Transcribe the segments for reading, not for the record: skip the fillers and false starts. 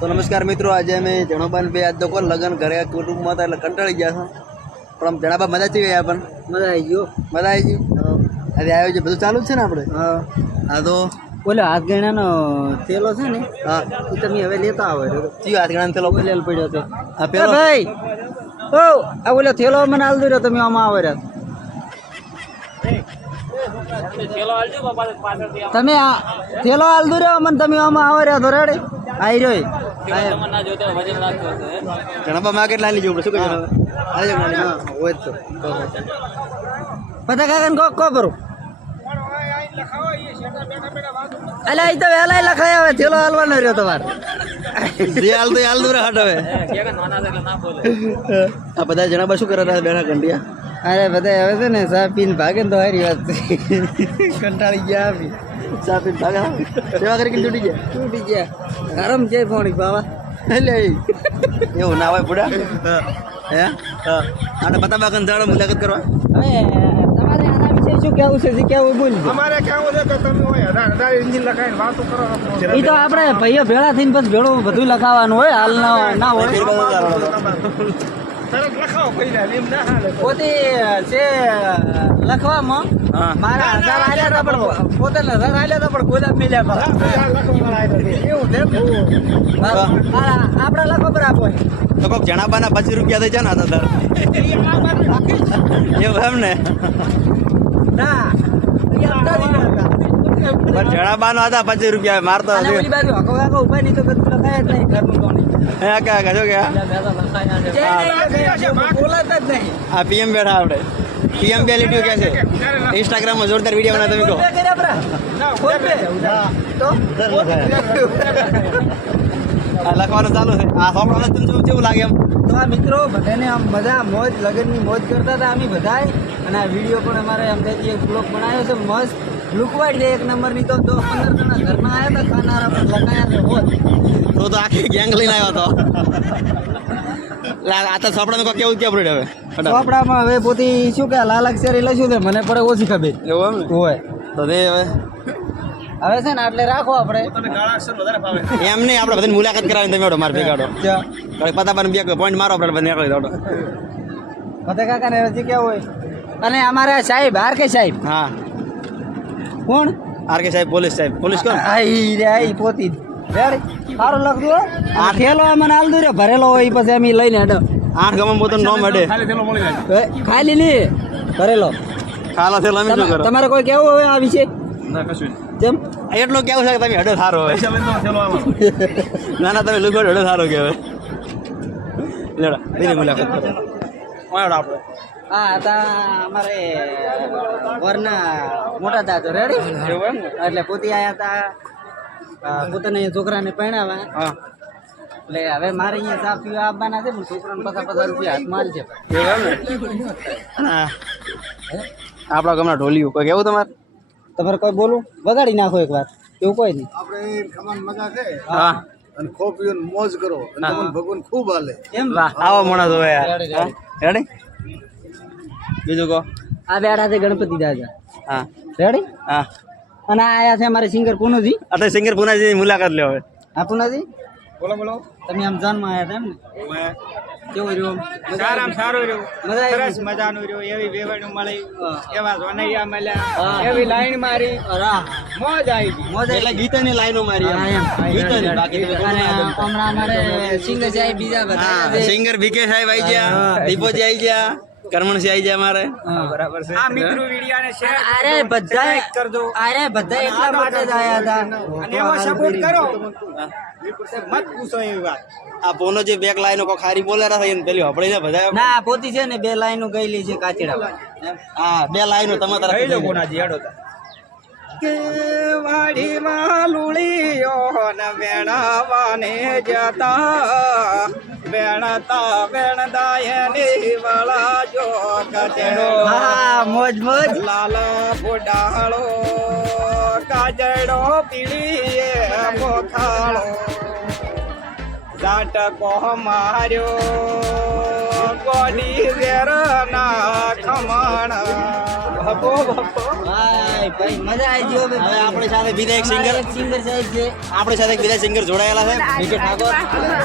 તો નમસ્કાર મિત્રો, આજે અમે જણોબાન બે આજ તો કોણ લગ્ન ઘરે કુટુંબમાં હતા એટલે કંટાળી ગયા છો. પણ આમ જણાબા મજા થઈ ગયા પણ મજા આવી ગયો. મજા આવી ગઈ. આજે આવ્યો છે બધું ચાલુ જ છે ને આપણે. હા તો બોલે હાથ ગણાનો થેલો છે ને, હા એ તમે હવે લેતા આવો. જીવ હાથ ગણાનો થેલો લેલ પડ્યો તો હા પેલો ભાઈ. ઓ આ બોલે થેલો મને હાલ દો તમે આમાં આવો રહ્યા. તમે આ થેલો હાલ દો મને તમે આમાં આવો રહ્યા તો રેડી આઈ રહ્યો. જણાબા માં કેટલા લીધું શું કહે હોય તો પતા કાકા કો કો બરો અલા ઈ તો વેલા લખાય હવે થેલો હાલવાનો રહ્યો તમારે. જે હાલ તો હાલ દૂર હાટ હવે. આ બધા જણાબા શું કરે રહ્યા બેઠા ઘંટિયા? અરે બધા હવે છે ને ચા પીને ભાગે ને તો હારી વાત છે. કંટાળી ગયા આપી ચા પીને ભાગા સેવા કરી છૂટી ગયા. તૂટી ગયા ગરમ છે પાણી બાવા. એટલે એવું ના હોય બુડા. હે અને બતાવા કંટાળો મુલાકાત કરવા. હવે તમારે આના વિશે શું કેવું છે જે કેવું બોલજો. અમારે કેવું છે કે તમે હોય હજાર એન્જિન લખાઈને વાતો કરો. એ તો આપણે ભાઈઓ ભેળા થઈને પછી ભેળું બધું લખાવાનું હોય, હાલ ના હોય. તરત લખાવો પહેલા એમ ના હાલે. પોતે છે લખવામાં મારા 1000 આલ્યા હતા પણ પોતે 1000 આલ્યા હતા પણ ગોદામ મિલ્યા પર એવું છે આપડા લખો બરાબર તો કોઈક જણાબાના 25 રૂપિયા થઈ જાય ને હતા એવું એમ ને. ના પણ જણાબાનો હતા 25 રૂપિયા મારતો ઓલી બાજુ હકો કાકો ઉભા નહીં તો કશું લખાય જ નહીં ઘરનું તો નહીં. હે કાકા જો કે બોલાતા જ નહીં. આ પીએમ બેઠા આપણે પીએમ બે લીટીઓ કે છે ઇન્સ્ટાગ્રામમાં જોરદાર વિડીયો બનાવે તમે કહો. આ લખવાનું ચાલુ છે. આ સોપડાને તમને કેવું લાગે એમ? તો આ મિત્રો બધાને આમ મજા મોજ લગનની મોજ કરતા હતા અમે બધાય. અને આ વિડીયો પણ અમારે અમદાવાદથી એક બ્લોગ બનાવ્યો છે મસ્ત લુકવાડ છે એક નંબરની. તો 10-15 જણા ઘરના આવ્યા હતા ખાનારા પણ લગાયા છે હોત તો આખી ગેંગ લઈને આવ્યો હતો. આ તો સોપડાનું કોઈ કેવું ક્યાં પડ્યું હવે ચોપડામાં હવે પોતે શું કે લાલ અક્ષરી લખ્યું છે મને પડે ઓછી ખબર એવું એમ ને હોય. તો તે હવે હવે છે ને એટલે રાખો આપણે એમ નહીં આપણે બધાની મુલાકાત કરાવીને તમે મારે ભેગાડો પતાબાને બે પોઈન્ટ મારો આપણે બધા નીકળી દોડો. ફતેહ કાકાને હજી કેવું હોય. અને અમારા સાહેબ આર કે સાહેબ હા કોણ આર કે સાહેબ પોલીસ કોણ આઈ રે આઈ પોતી રેડી સારું લખજો. આ થેલો મને હાલ દો રે ભરેલો હોય પછી અમે લઈને હેડો 8 ગમે પોતાનું નામ અડે ખાલી નહીં ભરેલો. ખાલા થેલો અમે શું કરો? તમારે કોઈ કેવું હોય આ વિશે? કેમ એટલું કેવું છે કે તમે હડો સારો હોય. ના ના તમે લુગડ હડો સારો કહેવાય. લેડો એની મુલાકાત કરો આપણે. હા તા અમારે વરના મોટા દાદો રેડી એટલે પોતે આયા તા પોતાને છોકરાને પરણાવવા. હા એટલે હવે મારે અહીંયા ચા પીવા આવવાના છે પણ છોકરાને 50 રૂપિયા હાથ માલ છે. આપણા ગામના ઢોલિયું કોઈ કેવું તમારે? તમારે કોઈ બોલું વગાડી નાખો એક વાર એવું કોઈ નહીં. આપણે ખમાન મજા છે હા અને ખો પીઓ મોજ કરો અને તમને ભગવાન ખૂબ હાલે. એમ આવો માણસ હોય રેડી. બીજું કહો. આ બેઠા છે ગણપતિ દાદા હા રેડી. હા અને આ આયા છે અમારે સિંગર પુનુજી. અત્યારે સિંગર પુનાજીની મુલાકાત લ્યો હવે. હા પુનાજી બોલો બોલો. તમે આમ જાનમાં આવ્યા હતા એમ ને? કેવું રહ્યું? સારું રહ્યું. મજા આવી? સરસ મજાનું રહ્યું. એવી વેવણું મળી, એવા સોનૈયા હા. મળ્યા, એવી લાઈન મારી, મોજ આવી ગઈ. મોજ એટલે ગીતાની લાઈનો મારી હા, એમ. ગીતાની બાકી અને હમણાં અમારે સિંગર સાહેબ બીજા બધા હા છે. સિંગર બીકે સાહેબ આવી ગયા, દીપોજી આવી ગયા, કરમણસિંહ આવી ગયા અમારે. બરાબર છે. આ મિત્રો વિડિયાને શેર અરે બધા કરજો બધા એટલા માટે જ આયા હતા. અને એવો સપોર્ટ કરો. મત પૂછો એવી વાત. આ પોનો જે બેક લાઈનો કોઈ ખારી બોલે રહ્યા છે પેલી હપડી છે બધા. ના પોતી છે ને 2 લાઈનો ગયેલી છે કાચડા. હા 2 લાઈનો તમારા તરફ કઈ લોકો ના જીડો કે વાડીમાં લુળીઓ ન વેણાવાને જતા વેણદાય ની વળા જો કચડો હા મોજ મોજ. લાલા ફોડાળો કાજડો પીળીએ મોખાળો ઝાટકો માર્યો ગોડી વેરના ખમણ ભાઈ મજા આવી ગયો હવે આપણી સાથે બીજા એક સિંગર સિંગર સાહેબ છે આપણી સાથે એક બીજા સિંગર જોડાયેલા છે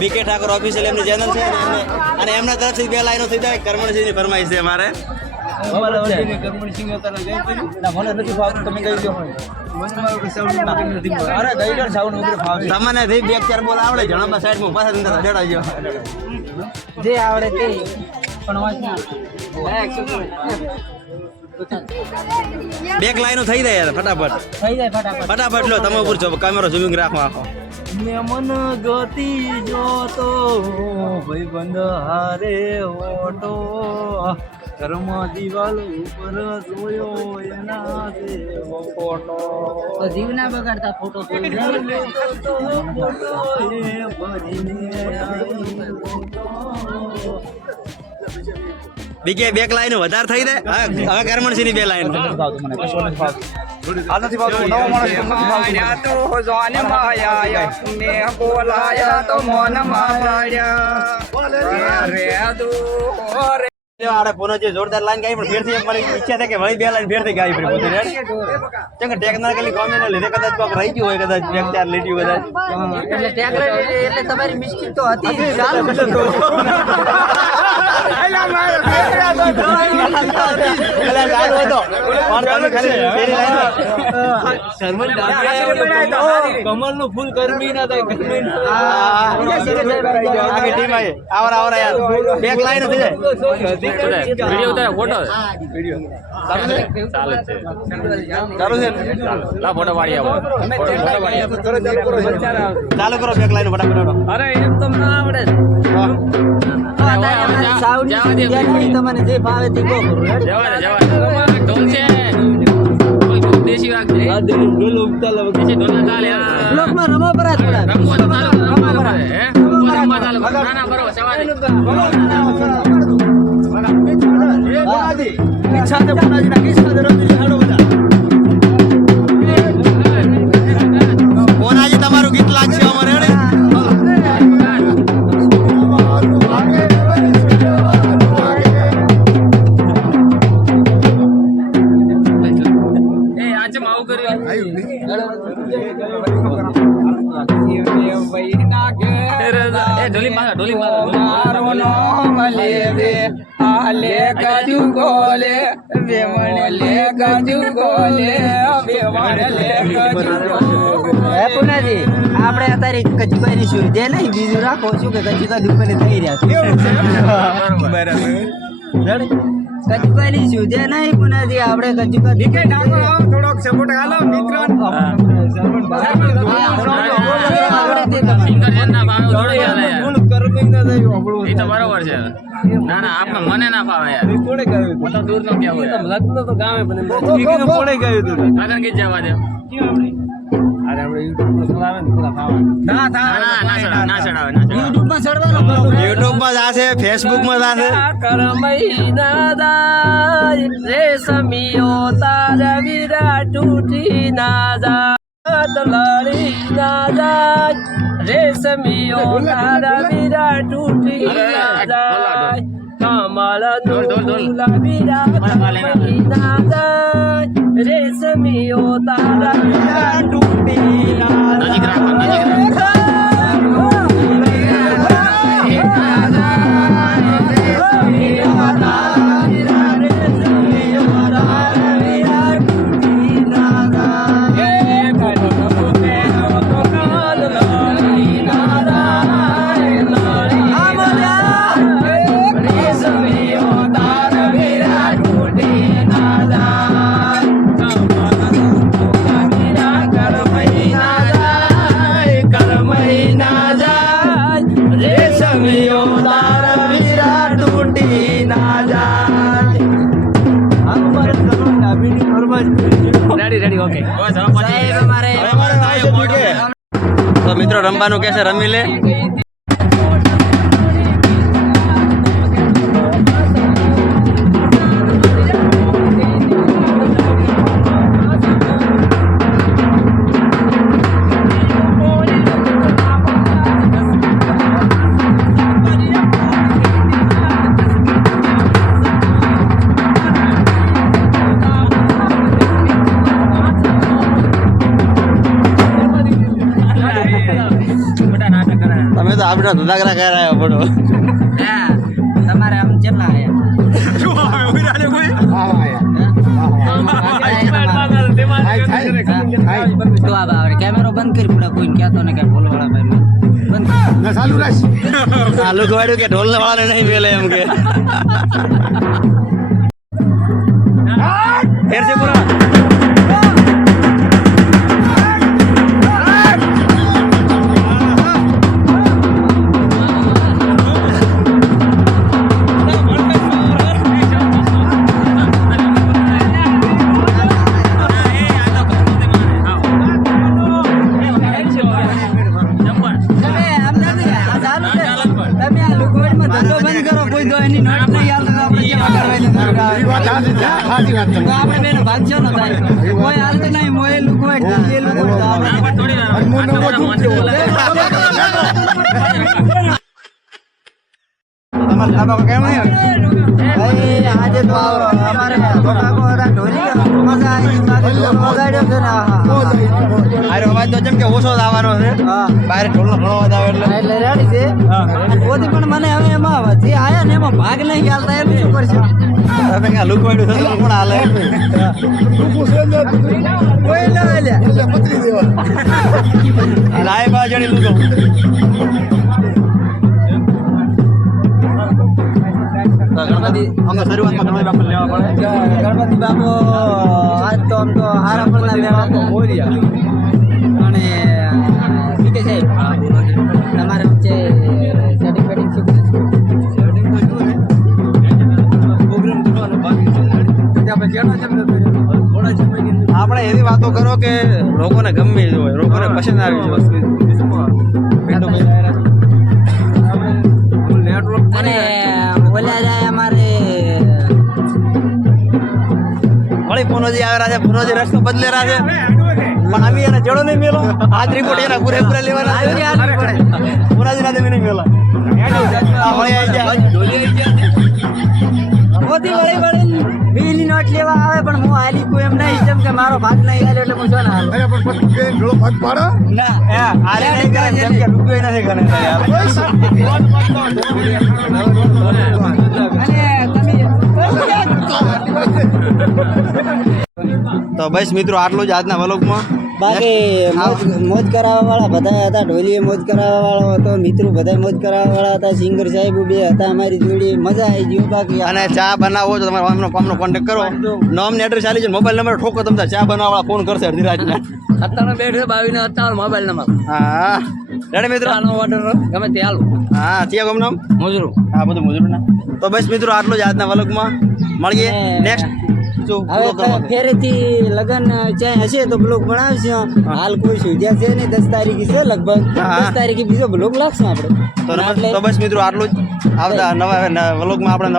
બીકે ઠાકોર ઓફિશિયલ એમની ચેનલ છે અને એમના તરફથી 2 લાઈનો થઈ જાય કરમણસિંહની ફરમાઈશ છે અમારે તમને થી 2-4 બોલ આવડે જણાબા સાઈડમાં ઉભા થઈને જડાવજો જે આવડે તે પણ વાંચના 2 લાઈનો થઈ જાય યાર ફટાફટ થઈ જાય ફટાફટ ફટાફટ લો તમે ઉપર છો કેમેરો ઝૂમિંગ રાખો આખો મન ગતિ જોતો ભાઈબંધ હારે ઓટો કર્મ દિવાલ ઉપર જોયો એના દેવો ફોટો જીવ ના બગાડતા ફોટો બીકે 2 લાઈનો વધારે થઈ જાય હવે કરમણસિંહની 2 લાઈન માયા તો જોન માયા મેં બોલાયા તો મોન માયા રે દો રે આડે પોનો જે જોરદાર લાઈન ગાઈ પણ ફેરથી મારી ઈચ્છા છે કે વળી 2 લાઈન ફેરથી ગાઈ પડી પોતે રેડ કેમ કે ટેકનિકલી કોમેને લીધે કદાચ કોક રહી ગયું હોય કદાચ 2-4 લીટીઓ કદાચ એટલે ટેકરે એટલે તમારી મિસ્ટેક તો હતી ચાલુ કમલ નું ફૂલ ગરમી ના થાય આખી ટીમ આવી આવરા યાર 2 લાઈન થઈ જાય વિડિયો ઉતાર ફોટો વિડિયો ચાલે છે ચાલુ છે લા ફોટો પાડી આવો ચાલુ કરો 2 લાઈન ફટાફટ અરે એમ તો ના આવડે તમને જે ભાવે તે કહો જવા દે ઢોલ છે દેશી વાગ છે ઢોલ ઉગતા દેશી ઢોલ ના તાલે બ્લોકમાં રમવા પર રમવો તો તાલો હે રમવા તાલો ના ના બરોબર સવારે કોનાજી તમારું ગીત લાગશે અમારે પુનાજી આપણે અત્યારે કચુકાઈ ની સુવિધા નહીં બીજું રાખો શું કે કચુકા દુકાને થઈ રહ્યા કચુકાઈ ની સુવિધા નહીં પુનાજી આપણે કચુકા થોડોક સપોર્ટ હાલો મિત્ર એ તો બરોબર છે ના ના આપણે મને ના ફાવે યાર તો દૂર નો કેવું લગ્ન તો ગામે પણ લગ્ન ગીત જવા દે અરે આપણે યુટ્યુબ પર ચલાવે ને થોડા ફાવે ના ચડાવે યુટ્યુબ માં ચડવાનો યુટ્યુબ માં જાશે ફેસબુક માં જાશે કરમૈના દાય રેશમિયો તારા વિરા તૂટી ના જાય લડી ના જાય રેશમિયો તારા વિરા તૂટી ના જાય કમળ નું વિરા ના જાય રેશમિયો તારા વિરા તૂટી ના જાય રેડી ઓકે તો મિત્રો રમવાનું કે છે રમી લે તમે તો આપણા ધુધાગરા કરાયા પડો હા તમારે આમ કેટલા કેમેરો બંધ કરી પડે કોઈ કહેતો ને કે બોલો વાળા ભાઈ બંધ ચાલુ રાખ આ લુકવાડ્યું કે ઢોલ વાળાને નહીં મેલે એમ કે ફેર છે પૂરા આપણે બેનો ભાગજો ને ભાઈ કોઈ હાલતું નહીં મોય લુકવાડ એ આજે તો અમારે ઢોલી મજા આવી ઢોલ વગાડ્યો છે ને અવાજ તો જેમ કે ઓછો જ આવવાનો છે બહાર ઢોલનો ઘણો અવાજ આવે એટલે એટલે રેડી છે પોતે પણ મને હવે એમાં જે આયા ને એમાં ભાગ નહીં હાલતા એમ શું કરશે હવે કે લુકવાડ્યું થતું પણ હાલે કોઈ ના હાલ્યા એટલે પતરી દેવા લાય બાજણી લુકો ગણપતિ અમે શરૂઆતમાં ગણપતિ બાપુ લેવા પડે ગણપતિ બાપુ આજ તો આમ તો હારા પડના લેવા મોર્યા અને પીકે સાહેબ તમારે વચ્ચે સેટિંગ ફેટિંગ શું આપણે એવી વાતો કરો કે લોકોને ગમે જ હોય લોકોને પસંદ આવી અને ઓલા જાય અમારે વળી પુનોજી આવે છે પુનોજી રસ્તો બદલે છે પણ અમે એને જડો નહીં મેલો આજ રિપોર્ટ એના પૂરેપૂરા લેવાના છે પુનોજી ના નહીં મેલા વળી આવી ગયા મોતી વળી વળી બીની નોટ લેવા આવે પણ હું હાલી કોઈ એમ નહીં જેમ કે મારો ભાગ નહીં હાલ્યો એટલે હું જો ના હાલ અરે પણ પછી બેન ઘણો ભાગ પાડો ના હાલે નહીં કરે જેમ કે રૂપિયો નથી કરે યાર અને તમે તો બસ મિત્રો આટલું જ આજના વ્લોગમાં બાકી મોજ કરાવવા વાળા બધા હતા ઢોલીએ મોજ કરાવવા વાળો હતો મિત્રો બધા મોજ કરાવવા વાળા હતા સિંગર સાહેબ બે હતા અમારી જોડી મજા આવી ગઈ બાકી અને ચા બનાવો તો તમારે અમનો કોન્ટેક્ટ કરો નામ ને એડ્રેસ આલી છે મોબાઈલ નંબર ઠોકો તમને ચા બનાવવા વાળા ફોન કરશે અડધી રાતના 57 મોબાઈલ નંબર હા રેડી મિત્રો ઓર્ડર ગમે તે હાલો હા ત્યાં ગમ નામ મોજરું હા બધું મજૂર ના તો બસ મિત્રો આટલું જ આજના વ્લોગમાં મળીએ નેક્સ્ટ હવે ફેરેથી લગન ચાહે હશે તો બ્લોગ બનાવશું હાલ કોઈ સુવિધા છે નહીં 10 તારીખ છે લગભગ 10 તારીખે બીજો બ્લોગ લાગશું આપણે તો બસ મિત્રો આટલું જ આવતા નવા વ્લોગમાં આપણે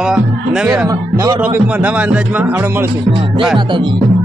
નવા ટોપિકમાં નવા અંદાજમાં આપણે મળશું જય માતાજી